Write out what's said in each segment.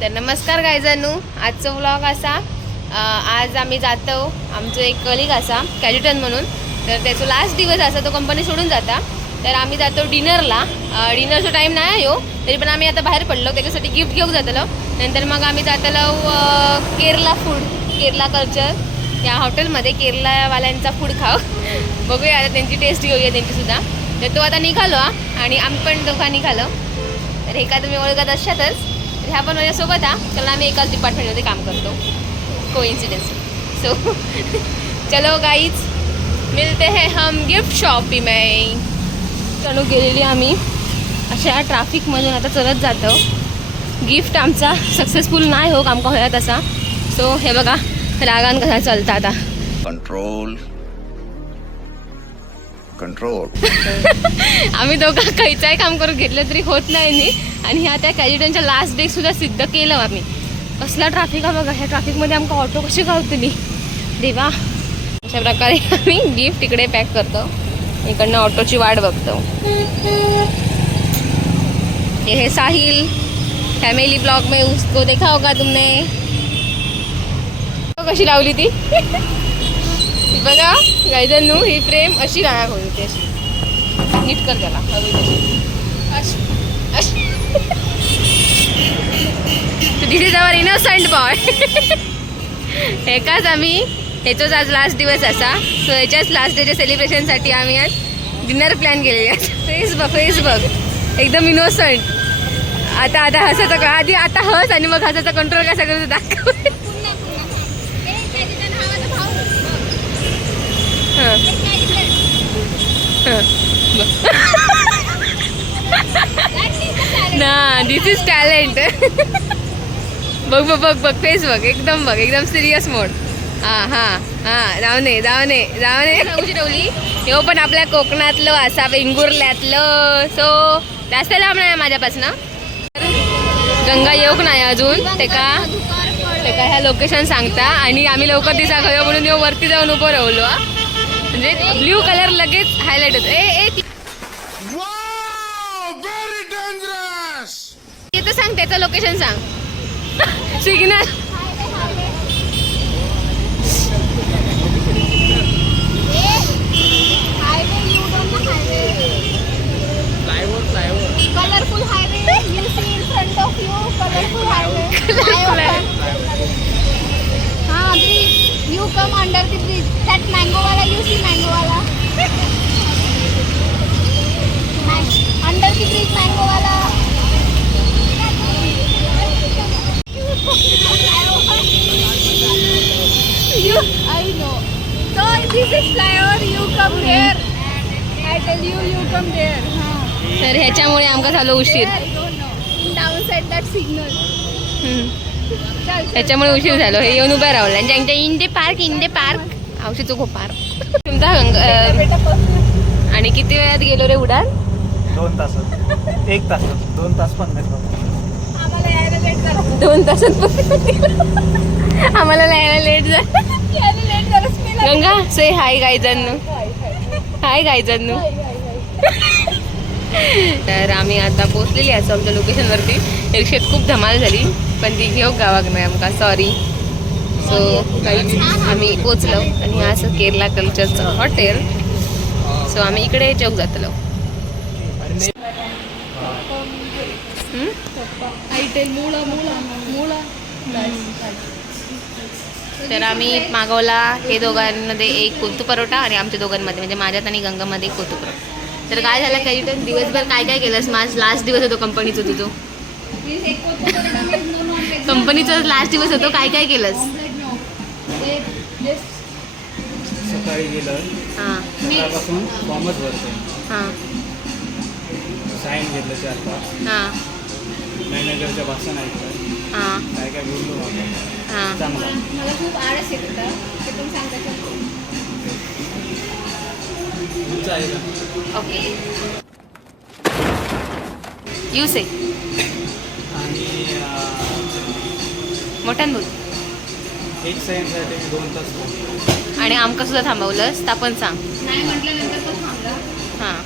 तर नमस्कार गायजांनो, आजचा व्लॉग असा आज आम्ही जातो आमचं एक कलिग असा कॅल्युटन म्हणून, तर त्याचा लास्ट दिवस असा तो कंपनी सोडून जाता. तर आम्ही जातो डिनरला. डिनरचा टाईम नाही हो, तरी पण आम्ही आता बाहेर पडलो त्याच्यासाठी गिफ्ट घेऊन जातलो. नंतर मग आम्ही जातलो केरला फूड, केरला कल्चर या हॉटेलमध्ये केरलावाल्यांचा फूड खाऊ. बघूया आता त्यांची टेस्ट घेऊया त्यांचीसुद्धा. तर तो आता निघालो आणि आम्ही पण दोघांनी निघालो. तर हे काय तुम्ही ओळखत असतातच, तर ह्या पण माझ्यासोबत कारण आम्ही एकाच डिपार्टमेंटमध्ये काम करतो. कोइन्सिडेंस. सो चलो गाईज, मिलते हैं हम गिफ्ट शॉपी में. तणू गेलेली आम्ही अशा ट्रॅफिकमधून आता चलत जातो. गिफ्ट आमचा सक्सेसफुल नाही हो आमका होया तसा. सो हे बघा रागान कसा चालता आता. Control control. आम्ही दोघं खयचाही काम करून घेतलं तरी होत नाही. आणि ह्या त्या कॅल्युटनच्या लास्ट डे सुद्धा सिद्ध केलं आम्ही. कसला ट्रॅफिक आहे बघा. ह्या ट्रॅफिकमध्ये आमका ऑटो कशी गावतली देवा. अशा प्रकारे आम्ही गिफ्ट इकडे पॅक करतो, इकडनं ऑटोची वाट बघतो. हे साहिल फॅमिली ब्लॉग में उसको देखा होगा तुमने. कशी लावली ती बघा गायजांनो. ही फ्रेम अशी गायब होती, अशी नीट कर त्याला हवी तशी. दिस इज अवर इनोसंट बॉय. एकाच आम्ही ह्याचोच आज लास्ट दिवस असा. सो ह्याच्याच लास्ट डेच्या सेलिब्रेशनसाठी आम्ही आज डिनर प्लॅन केलेली आहे. फेस बघ एकदम इनोसंट. आता हसायचा का आधी, आता हस आणि मग हसायचा कंट्रोल कसा करतो दाखव. ना दिस इज टॅलेंट. बघ फेस बघ एकदम सिरियस मोड. हा जाऊने ठेवली. हो पण आपल्या कोकणातलं असा वेंगुर्ल्यातलं. सो जास्त लांब नाही माझ्यापासनं. गंगा येऊक नाही अजून ते का ह्या लोकेशन सांगता. आणि आम्ही लवकर दिसा खरं म्हणून येऊ वरती जाऊन उभं राहिलो. म्हणजे ब्ल्यू कलर लगेच हायलाइट होतो. ते तर सांग, त्याचं लोकेशन सांग. Signal colorful highway you see in front of you. Colorful highway. हाँ bridge, you come under the bridge. That mango wala you see, mango wala. Under the bridge mango wala. You, I know. So this is flyover. You come there. I tell you, you come there. हाँ. तर ह्याच्यामुळे आमका झालो उशीर. त्याच्यामुळे उशीर झालो. हे येऊन उभा राहिला ज्यांच्या इंडे पार्क औषध गो पार्क तुमचा. आणि किती वेळात गेलो रे उडान? 2 तासात. 1 तासात 2 तास पण नाही. आम्हाला यायला लेट झाला. 2 तासात आम्हाला यायला लेट झालं. गंगा से हाय गायजांनो. हाय गायजांनो. तर आम्ही आता पोचलेली असो आमच्या लोकेशनवरती. रिक्षेत खूप धमाल झाली पण ती घेऊ गावाक नाही आमका, सॉरी. सो काही आम्ही पोचलो आणि हे असं केरला कल्चरचं हॉटेल. सो आम्ही इकडे चौक जातलो. तर आम्ही मागवला हे दोघांमध्ये एक कोथू परोठा आणि आमच्या दोघांमध्ये म्हणजे माझ्यात आणि गंगामध्ये एक कोथू परोठा. तर काय झालं कॅल्युटन दिवसभर काय केलंस? माझ लास्ट दिवस होतो कंपनीचा. तुझं कंपनीचा लास्ट दिवस होतो, काय केलंस? सकाळी गेलं. हां सकाळपासून फॉर्मच भरते. हां साईन घेतलं 4-5. हां मॅनेजरच्या भाषण ऐकलं. हां काय बोललो मला. हां चांगला. मला खूप आळस येत होता ते पण सांगता. तुमचं आहे का? ओके यू से. आणि मोठ्यान बोल. एक साईनसाठी 2 तास लागले. आणि आमका सुद्धा थांबवलंस तर पण सांग. नाही म्हटल्यानंतर तो थांबला. हां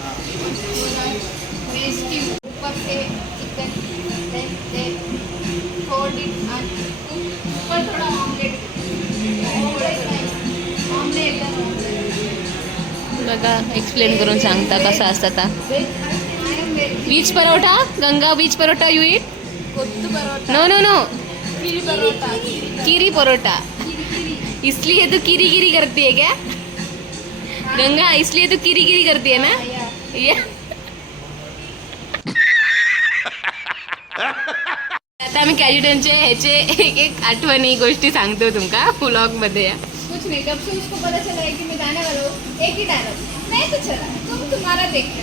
वेज की ऊपर से चिकन about it and ऊपर थोड़ा ऑमलेट ऑमलेट बघा एक्सप्लेन करून सांगता कसं असतं. Beach parotta, Ganga beach parotta you eat. Kottu parotta no no no, कीरी परोठा कीरी परोठा. इसलिए तो कीरी कीरी करती है क्या गंगा? इसलिए तो कीरी कीरी करती है ना ये. आता आम्ही कॅज्युटनचे ह्याचे एक एक आठवणी गोष्टी सांगतो तुमका व्लॉग मध्ये. कुछ नहीं, जब से उसको पता चला है कि मैं जाने वाला हूँ, एक ही डायलॉग, मैं तो चला, तुम तुम्हारा देखते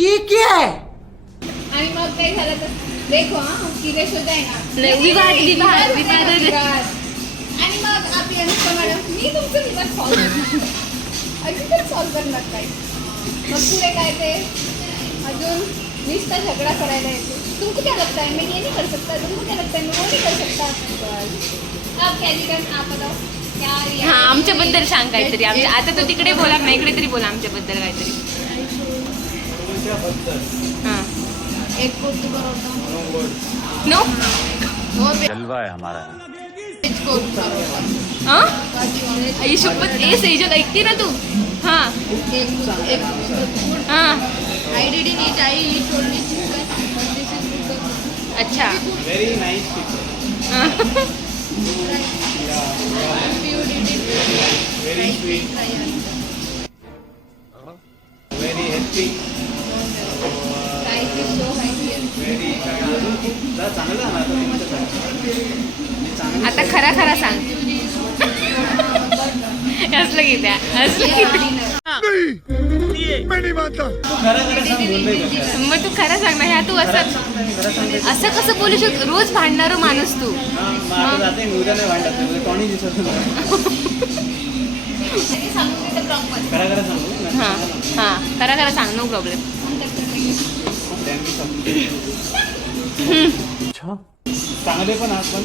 ये क्या है? आणि मग काय झालं तर देखो हाँ किरेश हो जाए ना नाही, विवाद आणि मग आपली अनुष्का मॅडम मी तुमचं विवाद सॉल्व करणार अजून तर सॉल्व करणार काय. मग पुढे काय ते अजून नुसता झगडा करायला येतो. तुमको क्या लगता है मैं ये नहीं कर सकता, तुमको क्या लगता है मैं वो नहीं कर सकता. अब कैंडिडेट आप बताओ क्या रिएक्शन? हा आमच्याबद्दल सांग काहीतरी. आमच्या आता तो तिकडे बोला ना, इकडे तरी बोला आमच्याबद्दल काहीतरी. हा एक कोत्तू परोठा नो जलवा है हमारा. वेज कोत्तू परोठा हा बाकी वेज आई शपथ ए सेजक ऐकते ना तू. हा एक हा I didn't eat. I eat only chicken. But this is because अच्छा. Very nice people. you did it. Very sweet. Very helpful. Price is so high here. Very अजून खूप चांगलं आहे ना आता तुमच्यासाठी. चांगलं आता खरा खरा सांग. असलं की त्या असलं की त्या. खरं खरं सांग बोललोय का? मग तू खरं सांग ना. ह्या तू असं खरं सांगते. असं कसं बोलू शकतो? रोज भांडणारा माणूस तू. हां मग आता जाते मी उद्या नाही भांडत म्हणजे कोणी दिसत नाही. आणि सांगून देते proper. खरं खरं सांगू हा हा खरं खरं सांग, नो प्रॉब्लेम. चांगले पण आहात पण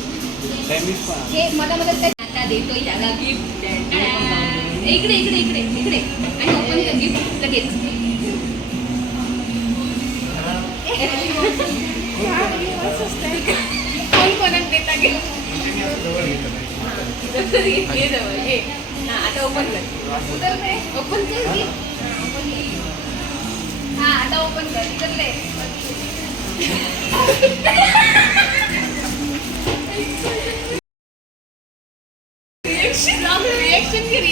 डॅमेज पण आहात. हे मध्ये ते आता देतोय त्याला गिफ्ट. इकडे इकडे इकडे इकडे आणि ओपन कर गिफ्ट लगेच. कोण कोणाला देता गिफ्ट. घे जवळ घे. हा आता ओपन कर. उतर दे. ओपन कर gift. हा आता ओपन कर. उतर दे. रिएक्शन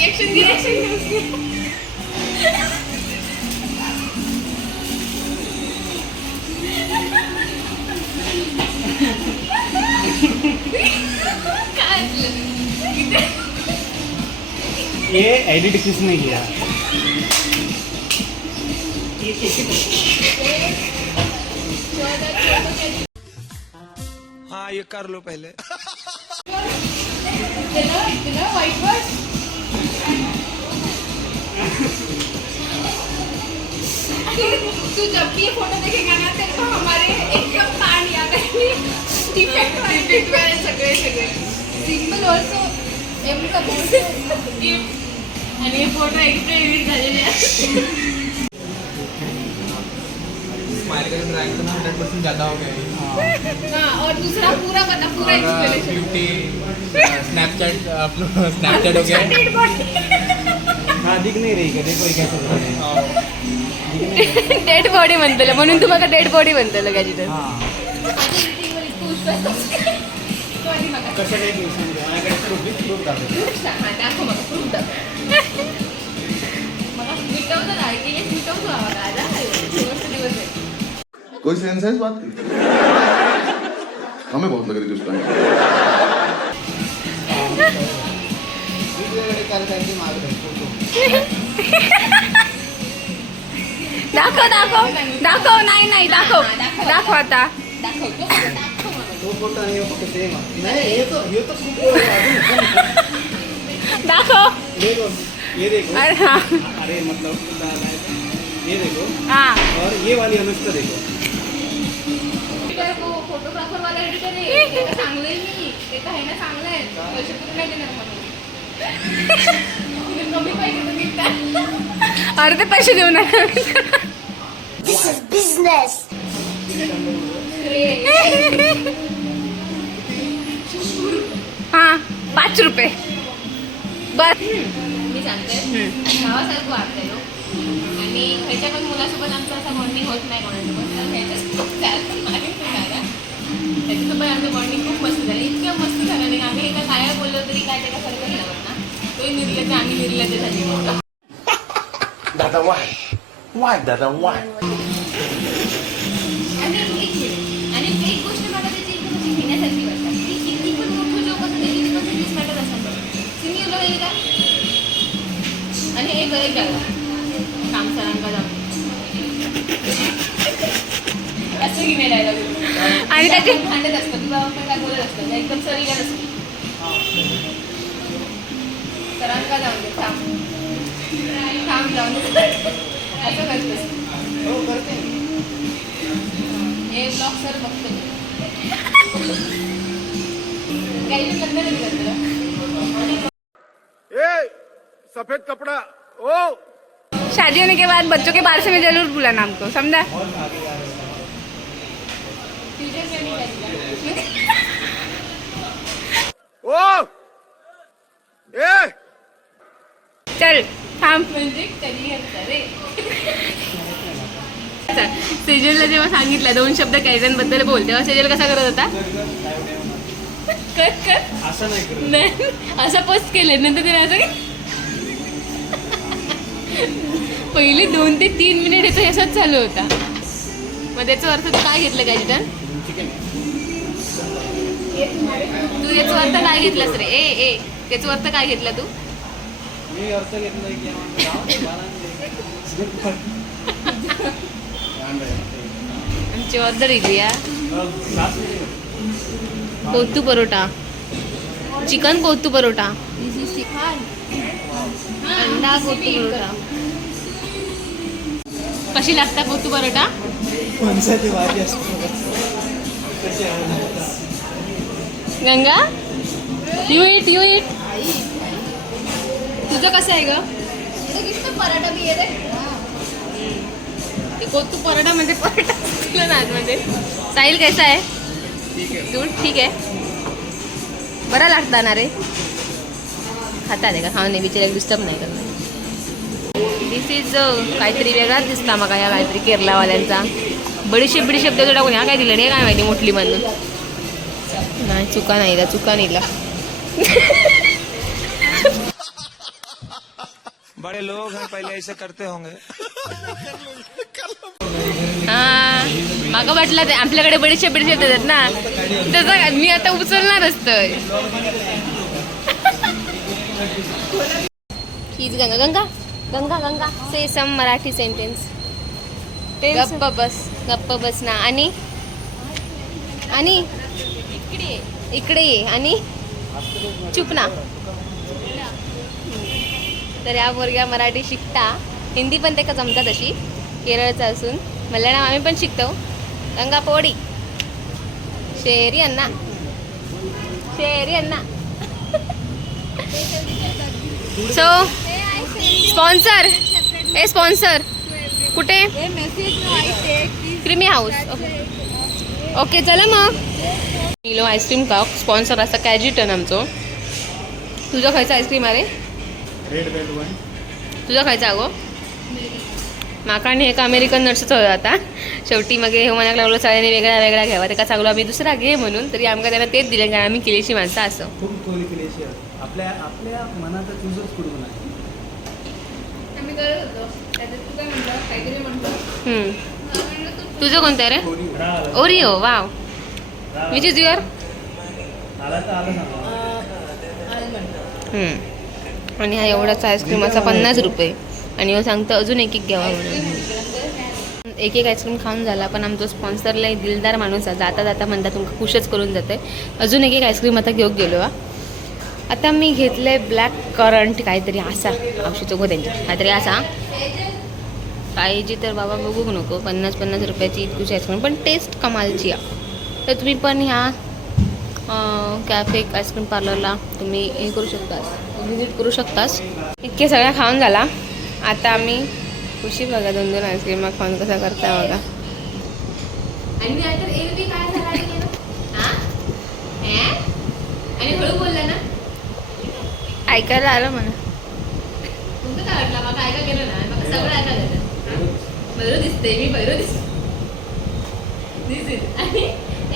ये एडिट किसने किया? हाँ ये कर लो पहले. दिला व्हाइट वर्ड. तू जब भी ये फोटो देखेगा ना तेरे को हमारे एकदम कांड याद आएंगे. डिफेक्ट वाले सगळे सिंपल ऑल्सो एम का गिफ्ट आणि हे फोटो एक्स्ट्रा एडिट झालेले आहेत. स्माइल करके ड्राइंग करना 100% ज्यादा हो गया है. हाँ और दूसरा पूरा बता पूरा explanation. Beauty Snapchat upload Snapchat हो गया है. हाँ दिख नहीं रही क्या? देखो ये कैसे दिख रही है. दिख नहीं रही. डेड बॉडी म्हणतलं म्हणून तुम्हाला डेड बॉडी म्हणतलं का जिथे. हाँ कसं काही दिवस माझ्याकडे प्रूफ दाखवतो. दाखव मग प्रूफ दाखव. मला मिटवतो ना की हे मिटवतो आवाज आज दिवस दिवस आहे. कोई सेंस है इस बात की? हमें बहुत लग रही थी उस टाइम. दाखव दाखव दाखव. नाही नाही दाखव दाखव आता. दाखवतो दाखव मला. तो फोटो आणि हे फोटो सेम आहे. नाही ये तो खूप दाखव. देखो ये देखो. अरे हाँ अरे मतलब ये देखो हाँ और ये वाली अनुष्का देखो. तर वो फोटोग्राफर वाला एडिटर आहे ते तर चांगलं आहे. मी ते तर आहे ना चांगलं आहे. पैसे कुठे नाही देणार म्हणून. तुम्ही कमी पैसे तर घेता. अर्धे पैसे देऊ नका. 5 रुपये बस. मी सांगते गावासारखं वाटतंय आणि ह्याच्या पण मुलासोबत आमचं असं बॉन्डिंग होत नाही कोणासोबत, तर ह्याच्यासोबत त्याच्यासोबत आमचं बॉन्डिंग खूप मस्त झालं. इतकं मस्त झालं नाही. आम्ही एका काय बोललो तरी काय त्याचा फरकच नाही पडला. तोही निर्लज्ज आम्ही निर्लज्ज झाली. दादा दादा वाय. आणि एक गोष्ट मला त्याची एकदम अशी घेण्यासारखी वाटतात की किती पण मोठं जोक असतं त्याची पण सिरियस मॅटर असतात. सिनियर लोक येईल का आणि हे बरेच जागा काम सरांका जाऊन असं की नाही डायलॉग आणि त्याचे भांडत असतं किंवा आपण काय बोलत असतं एकदम सरीला नसतं. सरांका जाऊन दे थांब जाऊन दे असं करतेस. हो करते. हे ब्लॉग सर बघतो काही पण लग्न नाही करतो. सफेद कपड़ा ओ शादी होने के बाद बच्चों के बारे में जरूर बुलाना हमको, समझा? फ्युचर प्लॅनिंग काय ओ ए चल थांब. म्हणजे कधी घ्यायचं रे. सेजलला जेव्हा सांगितलं 2 शब्द कॅजनबद्दल बोल तेव्हा सेजल कसा करत होता. कट असं नाही करत. नाही असं पोस्ट केले नंतर तिने असं पहिले 2 ते 3 मिनिट याचा असाच चालू होता. मग त्याचा अर्थ तू काय घेतलं कॅजन. तू याचा अर्थ काय घेतलास रे. ए त्याचा अर्थ काय घेतला तू. मी अर्थ घेतलं की आमची ऑर्डर इली कोत्तू परोटा चिकन कोत्तू परोटा अंडा कोत्तू परोटा. कशी लागता कोत्तू परोटा. फणसाची भाजी असते. गंगा यू इट तुझं कसं आहे ग. पराठा भी येते. ते कोत्तू परोटा म्हणजे परोटा तुला नाचमध्ये. साहिल कैसा आहे. तू ठीक आहे बरा लागता ना रे. खाता नाही का खाऊ नाही बिचारा डिस्टर्ब नाही करणार. दिस इज काहीतरी वेगळाच दिसता मग या काहीतरी केरलावाल्यांचा. बडीशेप देतो टाकून हा काय दिलं नाही काय माहिती मोठली म्हणून. नाही चुका नाही चुका नाही. बड़े लोग हैं पहले ऐसे करते होंगे. हा मागं वाटलं ते आपल्याकडे बडीशेप देतात ना तसं मी आता उचलणार असतंय. हीच गंगा गंगा गंगा गंगा से सम मराठी सेंटेन्स. गप्प बस ना. आणि इकडे ये आणि चुप ना. तर या पोरग्या मराठी शिकता. हिंदी पण त्याका जमता तशी केरळचा असून मल्याळम आम्ही पण शिकतो. गंगा पोडी शेरी अण्णा सो स्पॉन्सर कुठे क्रीमी हाऊस. ओके चला मग मिलो आईस्क्रीम का स्पॉन्सर असा कॅजिटन आमचो. तुझं खायचं आईस्क्रीम अरे रेड वेलवन. तुझं खायचं अगो माका आणि एक अमेरिकन नट्सच होतं आता शेवटी मग हे म्हणायला लागलो सगळ्यांनी वेगळा घ्यावा. त्याका सांगलो आम्ही दुसरा घे म्हणून तरी आमका त्यांना तेच दिले कारण आम्ही केलेशी माणसं असं. खूप खोली केली आपल्या मनाचा चूजच कुठून आहे. आम्ही करत होतो त्याच्यात तू काय म्हणतो काहीतरी म्हणतो. तुझं कोणतं आहे रे. Oreo wow. Which is your. आला तर आला सांगा. आणि हा एवढाचा आईस्क्रीमाचा 50 रुपये आणि हो सांगतो अजून एक घ्यावा म्हणून. एक आईस्क्रीम खाऊन झाला पण आमचा स्पॉन्सरला दिलदार माणूस आहे. जाता म्हणता तुमका खुशच करून जाते. अजून एक आईस्क्रीम आता घेऊन गेलो. आता मी घेतलंय ब्लॅक करंट काहीतरी असा औषध गो त्यांची काहीतरी असा पाहिजे तर बाबा बघू नको. 50 रुपयाची इतकुशी आईस्क्रीम पण टेस्ट कमालची आहे. तर तुम्ही पण ह्या कॅफे आईस्क्रीम पार्लरला तुम्ही हे करू शकतास व्हिजिट करू शकतास. इतके सगळ्या खाऊन झाला. आता आम्ही खुशी बघा 2 आईस्क्रीम खाऊन कसा करता बघा. आणि काय झालं आणि हळू बोलला ना ऐकायला आलं मला. तुमचं काय वाटलं मला ऐका गेलं ना मग सगळं ऐका गेलं बरं दिसते मी बरं दिसते आणि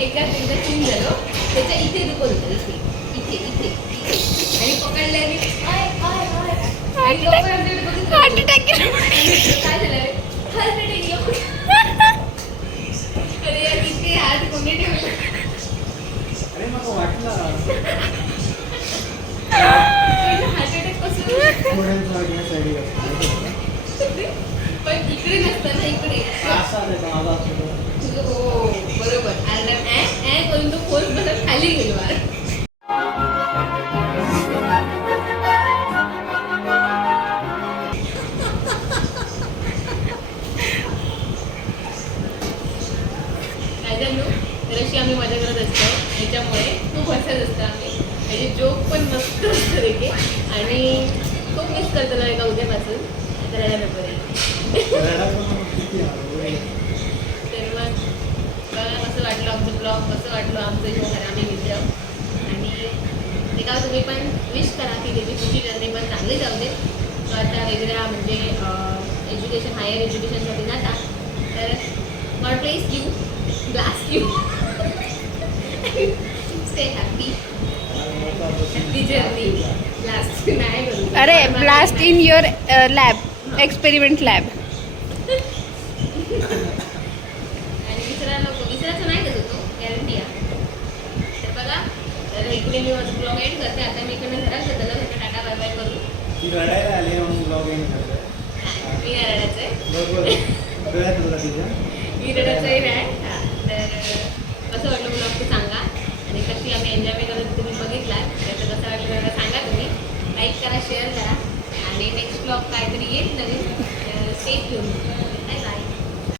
एकदा सीन झालो त्याच्या इथे दुखत होतं इथे इथे इथे इथे आणि पकडल्याने आणि लोकं आमच्याकडे बघितलं हार्ट अटॅक काय झालं हार्ट अटॅक अरे यार किती हात कोणी ठेवलं अरे मला वाटलं हार्ट अटॅक कसं थोड्यांचा वाटलं साईड पण इकडे नसतं ना इकडे असा आलं का माझा असं हो बरोबर आणि ॲ करून तो फोन बसत खाली गेलो यार राजांनो तर अशी आम्ही मजा करत असतो याच्यामुळे खूप हसत असतो आम्ही म्हणजे जोक पण मस्त असतो देखील आणि खूप मिस करतो ना एका उद्यापासून करायला नको रे. तर मग बघा कसं वाटलं आमचं ब्लॉग कसं वाटलं आमचं हे आम्ही मित्र आणि ते का तुम्ही पण विश करा की त्याची तुमची जर्नी पण चांगली जाऊ दे तो आता वेगळ्या म्हणजे एज्युकेशन हायर एज्युकेशनसाठी जाता तर God bless you blast you stay happy happy journey last नाही करू अरे blast in your lab experiment lab. आणि विसरायचं नाही करत होतो गॅरंटी आहे तर बघा तर इकडे मी माझं ब्लॉग एंड करते आता मी इकडे घरात जातो टाटा बाय बाय करू ती रडायला आली म्हणून ब्लॉग एंड करतोय. मी नाही रडायचं आहे बरोबर डोळ्यात तुला तिच्या मी रडायचंही नाही हां तर कसं वाटलं ब्लॉग ते सांगा आणि कशी आम्ही एन्जॉय करत तुम्ही बघितलात त्याचं कसं वाटलं मला सांगा तुम्ही लाईक करा शेअर करा आणि नेक्स्ट ब्लॉग काहीतरी येईल नवीन स्टे ट्यून